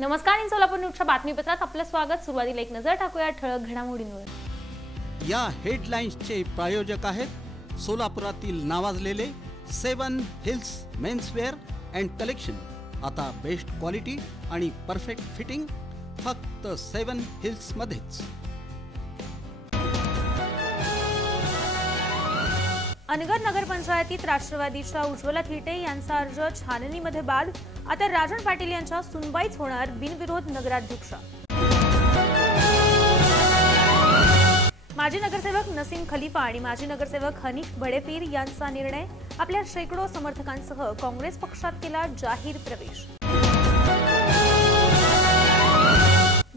नमस्कार, इन सोलापूर न्यूजच्या बातमीपत्रात आपलं स्वागत। सुरुवातीला एक नजर टाकूया ठळक घडामोडींवर। या हेडलाईन्सचे प्रायोजक आहेत सोलापुरातील नावाजलेले 7 हिल्स मेन्सवेअर अँड कलेक्शन। आता बेस्ट क्वालिटी आणि परफेक्ट फिटिंग फक्त 7 हिल्स मध्येच। अनगर नगरपंचायतीत राष्ट्रवादीच्या उज्ज्वला थिटे यांचा अर्ज छाननीमध्ये बाद। आता राजन पाटील यांच्या सुनवाईच होणार बिनविरोध नगराध्यक्ष। माजी नगरसेवक नसीम खलीफा आणि माजी नगरसेवक हनीफ बडेपीर यांचा निर्णय। आपल्या शेकडो समर्थकांसह काँग्रेस पक्षात केला जाहीर प्रवेश।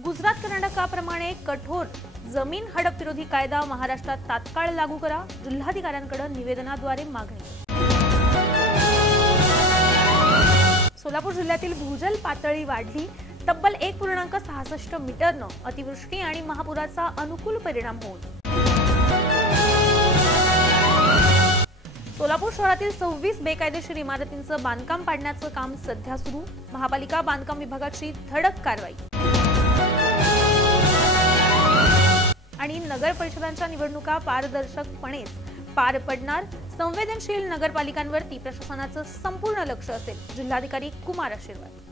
गुजरात कर्नाटकाप्रमाणे कठोर जमीन हडप विरोधी कायदा महाराष्ट्रात तात्काळ लागू करा, जिल्हाधिकाऱ्यांकडे निवेदनाद्वारे मागणी। सोलापूर जिल्ह्यातील भूजल पातळी वाढली। तब्बल 1.66 मीटरनं अतिवृष्टी आणि महापुराचा अनुकूल परिणाम होईल। सोलापूर शहरातील 26 बेकायदेशीर इमारतींचं बांधकाम पाडण्याचं काम सध्या सुरू। महापालिका बांधकाम विभागाची धडक कारवाई। आणि नगर परिषदांच्या निवडणुका पारदर्शकपणेच पार पडणार। संवेदनशील नगरपालिकांवरती प्रशासनाचं संपूर्ण लक्ष असेल, जिल्हाधिकारी कुमार आशीर्वाद।